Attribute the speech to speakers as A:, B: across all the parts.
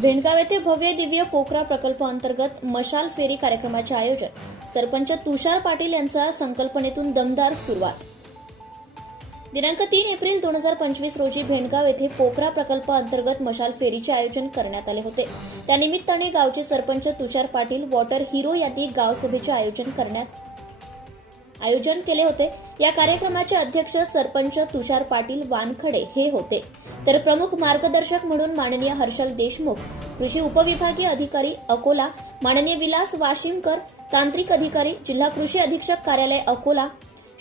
A: भेंडगाव येथे भव्य दिव्य पोखरा प्रकल्प अंतर्गत मशाल फेरी कार्यक्रमाचे आयोजन. सरपंच तुषार पाटील यांच्या संकल्पनेतून दमदार सुरुवात. दिनांक तीन एप्रिल दोन हजार पंचवीस रोजी भेंडगाव येथे पोखरा प्रकल्प अंतर्गत मशाल फेरीचे आयोजन करण्यात आले होते. त्यानिमित्ताने गावचे सरपंच तुषार पाटील वॉटर हिरो यांनी गावसभेचे आयोजन करण्यात आयोजन केले होते. या कार्यक्रमाचे अध्यक्ष सरपंच तुषार पाटील वानखडे हे होते. तर प्रमुख मार्गदर्शक म्हणून माननीय हर्षल देशमुख कृषी उपविभागीय अधिकारी अकोला माननीय विलास वाशिमकर तांत्रिक अधिकारी जिल्हा कृषी अधीक्षक कार्यालय अकोला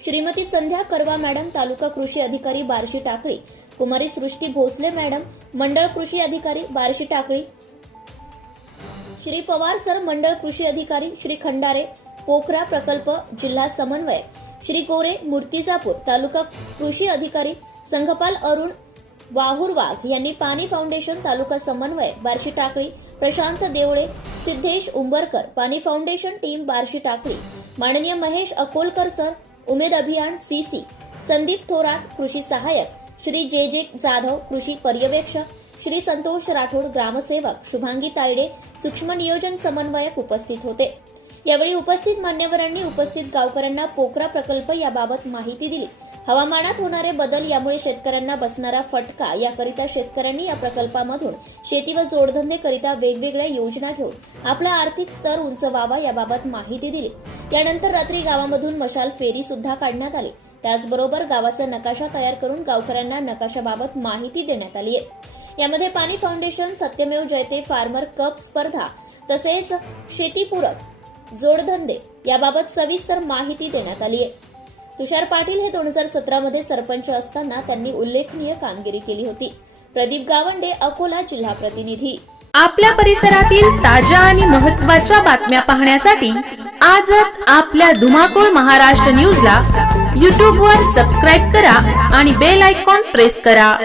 A: श्रीमती संध्या करवा मॅडम तालुका कृषी अधिकारी बार्शी टाकळी कुमारी सृष्टी भोसले मॅडम मंडळ कृषी अधिकारी बार्शी टाकळी श्री पवार सर मंडळ कृषी अधिकारी श्री खंडारे पोखरा प्रकल्प जिल्हा समन्वय श्री गोरे मूर्तिजापूर तालुका कृषी अधिकारी संघपाल अरुण वाहुरवाघ यांनी पाणी फाउंडेशन तालुका समन्वय बार्शी टाकळी प्रशांत देवळे सिद्धेश उंबरकर पाणी फाउंडेशन टीम बार्शी टाकळी माननीय महेश अकोलकर सर उमेद अभियान सीसी संदीप थोरात कृषी सहाय्यक श्री जे जे जाधव कृषी पर्यवेक्षक श्री संतोष राठोड ग्रामसेवक शुभांगी तायडे सूक्ष्म नियोजन समन्वयक उपस्थित होते. यावेळी उपस्थित मान्यवरांनी उपस्थित गावकऱ्यांना पोखरा प्रकल्प याबाबत माहिती दिली. हवामानात होणारे बदल यामुळे शेतकऱ्यांना बसणारा फटका याकरिता शेतकऱ्यांनी या प्रकल्पामधून शेती व जोडधंदेकरिता वेगवेगळ्या योजना घेऊन आपला आर्थिक स्तर उंच व्हावा याबाबत माहिती दिली. यानंतर रात्री गावामधून मशाल फेरी सुद्धा काढण्यात आली. त्याचबरोबर गावाचा नकाशा तयार करून गावकऱ्यांना नकाशाबाबत माहिती देण्यात आली आहे यामध्ये Paani foundation Satyamev Jayate farmer cup स्पर्धा तसेच शेतीपूरक जोडधंदे याबाबत सविस्तर माहिती देण्यात आली आहे. तुषार पाटील हे दोन हजार सतरा मध्ये सरपंच असताना त्यांनी उल्लेखनीय कामगिरी केली होती. प्रदीप गावंडे अकोला जिल्हा प्रतिनिधी.
B: आपल्या परिसरातील ताज्या आणि महत्त्वाच्या बातम्या पाहण्यासाठी आजच आपल्या धुमाकूळ महाराष्ट्र न्यूजला यूट्यूबवर सबस्क्राईब करा आणि बेल आयकॉन प्रेस करा.